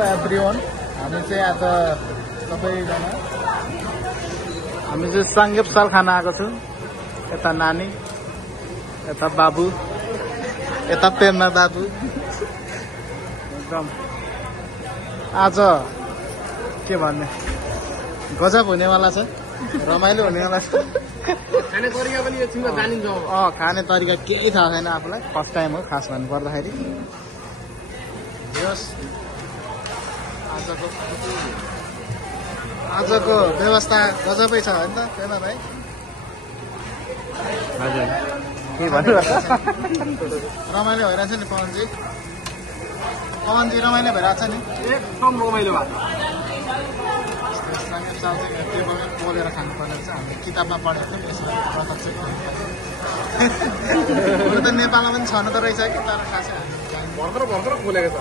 Everyone, हामी चाहिँ आज सबैजना हामी चाहिँ साङ्गेप्साल खान आएको छु। यता नानी, यता बाबु, यता पेम्मा बाबु। एकदम आज के भन्ने गजब हुनेवाला छ, रमाइलो हुनेवाला छ। खाने तरिका पनि एकछिनमा जानिन्छ। खाने तरिका केही थाहा छैन आफूलाई, फर्स्ट टाइम हो खास भन्नु पर्दाखेरि। आजको व्यवस्था गजबै छ होइन त पेमा भाइ? हजुर के भन्नु रमाइलो भइरहेछ नि पवनजी? पवनजी रमाइलो भइरहेछ नि? एकदम रमाइलो भएको। साङ्गेप्साल चाहिँ टेबलमा बोलेर खानुपर्ने रहेछ। हामीले किताबमा पढेको थियौँ, यसमा प्रत्यक्ष हुनु त नेपालमा पनि छनु त रहेछ कि, तर खासै भर्खर खोलेको छ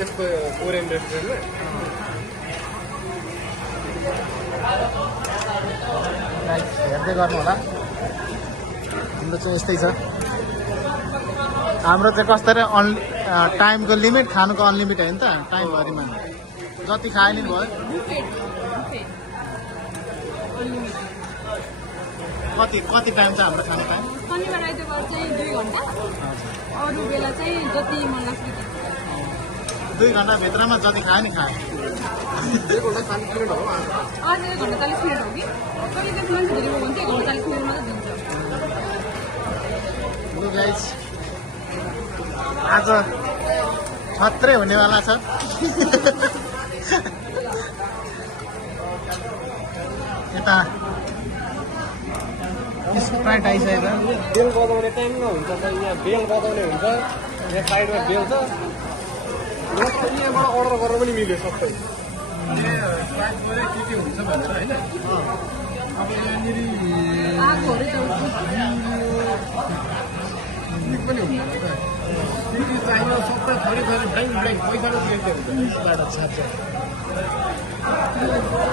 यस्तो कोरियन रेस्टुरेन्टमा। हेर्दै गर्नु होला। हाम्रो चाहिँ यस्तै छ। हाम्रो चाहिँ कस्तरी टाइमको लिमिट, खानुको अनलिमिट होइन त, टाइमभरिमा जति खाए नि भयो। कति टाइम छ हाम्रो खाने टाइम? शनिबार आइतबार चाहिँ 2 घन्टा, अरू बेला चाहिँ जति मन लाग्छ 2 घन्टाभित्रमा जति खायो नि खायो। 1 घन्टा 40 मिनट हो। आज 1 घन्टा 40 मिनट हो कि कहिले कहिले मान्छे धेरै भयो भने चाहिँ 1 घन्टा 40 मिनट मात्रै दिन्छ। लु गाइस, आज खत्रै हुनेवाला छ। यता स्प्राइट आइसकेको बेल बजाउने टाइम नहुन्छ त, यहाँ बेल बजाउने हुन्छ, यहाँ साइडमा बेल छ। यहाँबाट अर्डर गरेर पनि मिल्यो सबै। के हुन्छ भनेर होइन। अब यहाँनिर आगोहरू जाउँछ पनि हुन्छ त, के चाहियो सबै थरी ब्ल्याङ्क पैसा र के हुन्छ।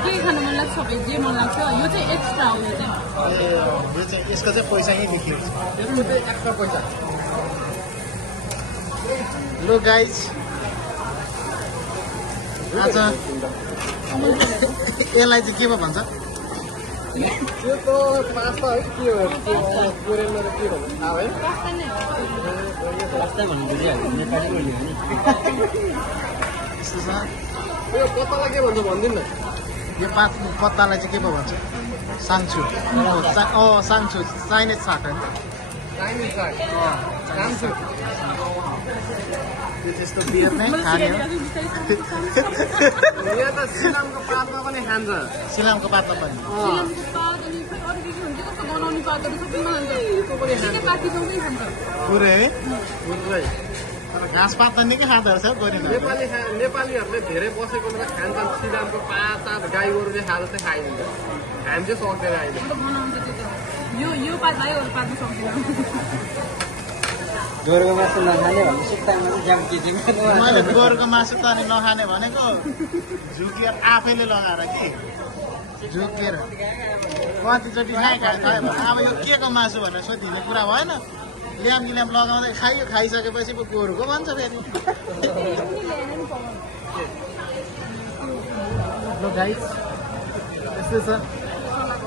के खानु मन लाग्छ सबै जे मन लाग्छ। यो चाहिँ एक्स्ट्रा हो। यो चाहिँ यसको चाहिँ पैसा यहीँ देखिएको छ। यसको चाहिँ एक्स्ट्रा पैसा। लु गाइज, आज यसलाई चाहिँ के पो भन्छ? त्यो त पास्ता है, के हो कोरियनमा त के भन्छ थाहा है। पास्ता नै हो। पास्ता भन्नु बुझिहाल्यो, नेपाली बोल्यो नि। यस्तो छ। यो पत्तालाई के भन्छ भनिदिनु न। यो पत्तालाई चाहिँ के पो भन्छ? साङछु। साङछु चाइनिज साग होइन? चाइनिज साग। साङछु। त्यो त्यस्तो बियर नै खाने हो। यहाँ त सिलामको पातमा पनि खान्छ। सिलामको पातमा पनि सिलामको पात अनि खै अरू के हुन्छ, कस्तो बनाउने पातहरू सबैमा हुन्छ। के पातीसँगै खान्छ। पुरै है। पुरै। तर घाँस पात त निकै खाँदो रहेछ हौ कोरियनहरूले। नेपालीहरूले धेरै बसेको बेला खान्छन् सिलामको पात, गाई गोरु चाहिँ खाँदा चाहिँ खाइदिन्छ। हामी चाहिँ सक्दैन अहिले। बनाउँछ त्यो त। यो पात भयो, अरू पात सक्दैन। गोरुको मासु नखाने भन्ने सिक्तामा चाहिँ ज्याम के दिन्छ। मैले गोरुको मासु त अनि नखाने भनेको झुकेर आफैले लगाएर कि झुकेर कतिचोटि खाएँ भने अब यो के को मासु भनेर सोधिने कुरा भएन। ल्याम लगाउँदै खाइसकेपछि पो गोरुको भन्छ फेरि। ल गाइस, यस्तै छ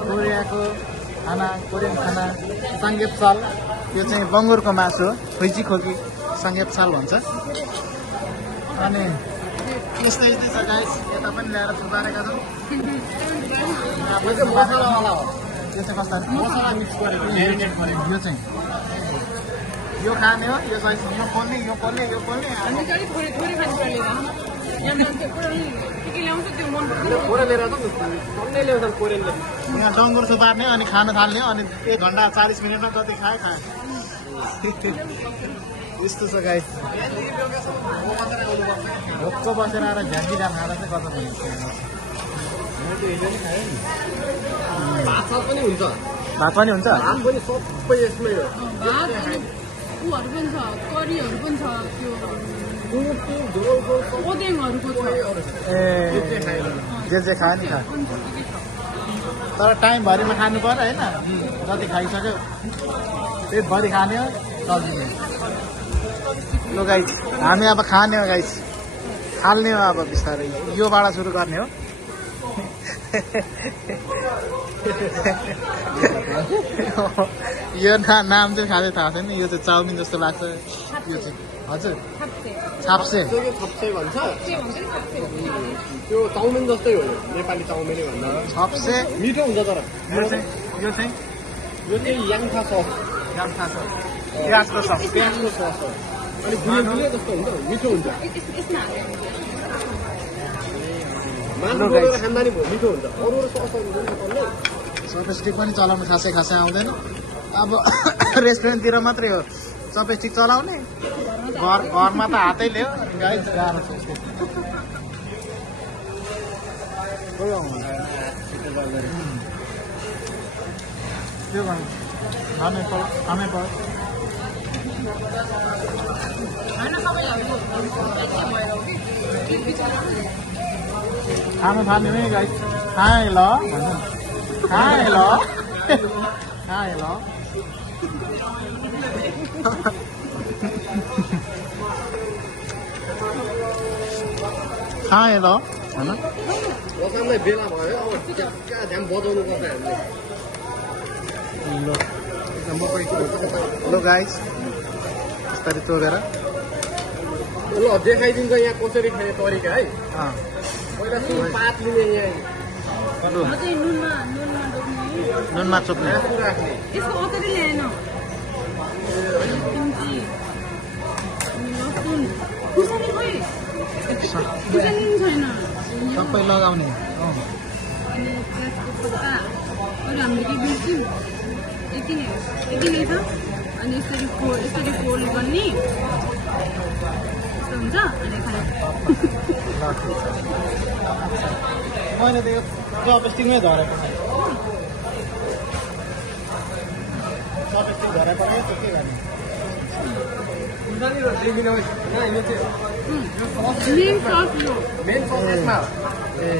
कोरियाको खाना, कोरियन खाना साङ्गेप्साल। यो चाहिँ बङ्गुरको मासु हो, खुइची खोकी साङ्गेप्साल भन्छ। अनि यस्तै छ गाइस, यता पनि ल्याएर सुधारेका छौँ। मसलावाला हो। यो चाहिँ कस्ता मसला मिक्स गरेको मेरिनेट गरेको। यो चाहिँ यो खाने हो, यो चाहिँ यो पोल्ने हामी चाहिँ अलिक थोरै थोरै खाने प्रयोग यहाँ मान्छे पुरा के ल्याउँछ त्यो मन पर्छ। कोरियन लिएर आउँछ नि, सधैँ ल्याउँछन् कोरियनले। यहाँ डङ्गुर सुपार्ने अनि खान थाल्ने, अनि 1 घन्टा 40 मिनटमा जति खायो। यस्तो छ गाइस। भोक्क बसेर आएर झ्याङ्की जान खाँदा चाहिँ कता हुन्छ। भात पनि हुन्छ। भात पनि हुन्छ। भात पनि सबै यसमै हो। भात अनि उहरू पनि छ, करीहरू पनि छ, त्यो ओदेङहरूको छ। ए जे खायो नि खा। तर टाइमभरिमा खानु पर्यो होइन, जति खाइसक्यो पेटभरि खाने हो सजिलो। लो गाइस, हामी अब खाने हो गाइस। हाल्ने हो अब बिस्तारै योबाट सुरु गर्ने हो यो नाम चाहिँ खासै थाहा छैन यो चाहिँ चाउमिन जस्तो लाग्छ यो चाहिँ हजुर छाप्से छप्से भन्छ त्यो चाउमिन जस्तै हो नेपाली चाउमिनै भन्दा छप्से मिठो हुन्छ तर यो चाहिँ याङ्खा सस प्याजको सस प्याजको सस हो अनि गुलियो जस्तो हुन्छ मिठो हुन्छ मासु बोलेर खाँदा नि मिठो हुन्छ अरू ससहरू पर्ने चपस्टिक पनि चलाउनु खासै आउँदैन अब रेस्टुरेन्टतिर मात्रै हो चपस्टिक चलाउने घरमा त हातैले हो गाइस गाह्रो छ यसको त्यो खानै पर्यो खानु थाल्ने हो गाइस खाए ल खाए ल खाए ल होइन बसामलाई बेला भयो अब कहाँ ध्यान बजाउनु पर्छ हामीले ल गाइस बिस्तारै तोडेर ल देखाइदिन्छ यहाँ कसरी खाने तरिका है पहिला सुरु पात लिने यहाँ नुनमा चोप्ने मासु राख्ने यसको अचारै ल्याएन किम्ची लसुन खुर्सानी खोइ खुर्सानी पनि छैन सबै लगाउने अनि प्याजको पत्ता अरू हामीले के बिर्स्यौँ यति नै छ अनि यसरी फोल्ड गर्ने यस्तो हुन्छ अनि खाने मैले त यो चपस्टिकमै झरेको चपस्टिक झरे पनि के गर्ने मेन सस यसमा ए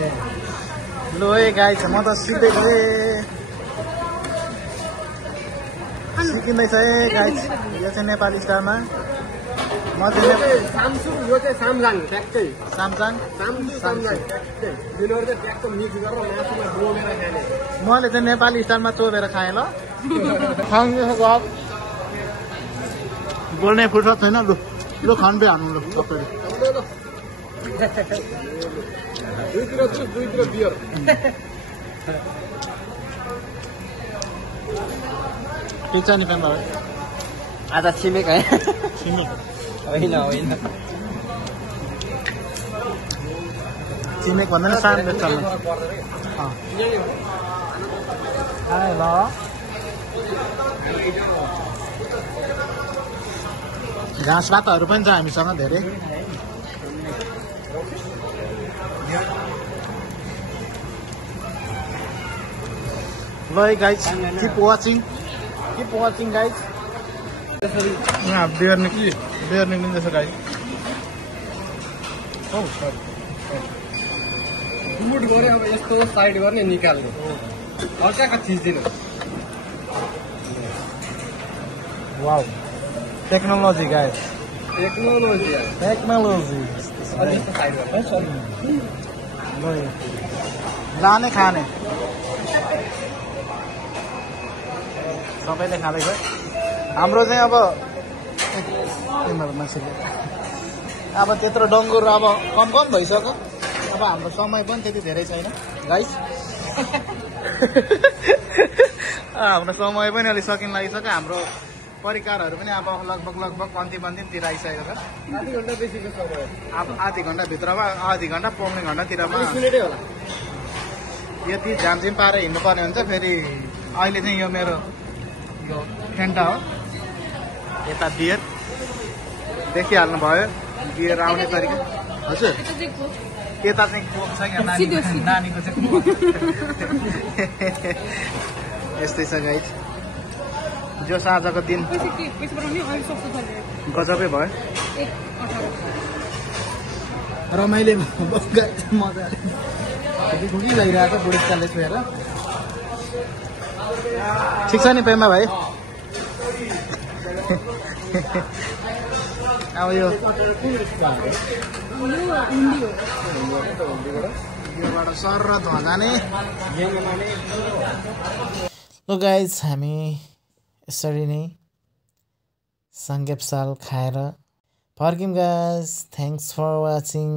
लु है गाई छ म त सिक्दैछु है सिकिँदैछ है गाई यो चाहिँ नेपाली स्टारमा म चाहिँ सामसुङ यो चाहिँ सामजाङ ट्याक्कै सामसाङ सामजाङ ट्याक्कै यिनीहरू चाहिँ ट्याक्क मिक्स गरेर मासुमा डोलेर खाने मैले चाहिँ नेपाली स्टारमा चोबेर खाएँ ल बोल्ने फुर्सद छैन लु लु खन्डे हान्नु लु सबैले दुईतिर जुस दुईतिर बियर ठिक छ नि पेम्बा भाइ आज छिमेक है छिमेक होइन छिमेक भन्दा नि सानो चल्नु ल घाँस पातहरू पनि छ हामीसँग धेरै ल गाइज किप वाचिङ गाइज यहाँ बेयर निक्लिँदैछ गाइज गुड गऱ्यो अब यस्तो साइड गर्ने निकाल्ने अर्काका थिचिदिनु वाउ टेक्नोलोजी गाइज टेक्नोलोजी अलि यस्तो साइड गर्ने जाने खाने सबैले खाँदैछ हाम्रो चाहिँ अब मान्छेले अब त्यत्रो डङ्गुर अब कम भइसक्यो अब हाम्रो समय पनि त्यति धेरै छैन गाइस हाम्रो समय पनि अलिक सकिन लागिसक्यो हाम्रो परिकारहरू पनि अब लगभग कन्तीतिर आइसकेको छ आधी घन्टा बेसीको समय अब आधी घन्टाभित्रमा आधी घन्टा पौने घन्टातिरमा मिनेटै होला यति झामझिम पारेर हिँड्नुपर्ने हुन्छ फेरि अहिले चाहिँ यो मेरो यो फेन्टा हो यता बियर देखिहाल्नु भयो बियर आउने तरिका हजुर यता चाहिँ कोक छ यहाँ नानीको चाहिँ कोक यस्तै छ गाइज जो साँझको दिन गजबै भयो रमाइलो मजाले खुकी भइरहेको बुढेसकालले छोएर ठिक छ नि पेम्बा भाइ अब यो हुन्डी हो योबाट सर र धुवा जाने गेममा लाने ल गाइज हामी यसरी नै साङ्गेप्साल खाएर फर्क्यौँ गाइज थ्याङ्क्स फर वाचिङ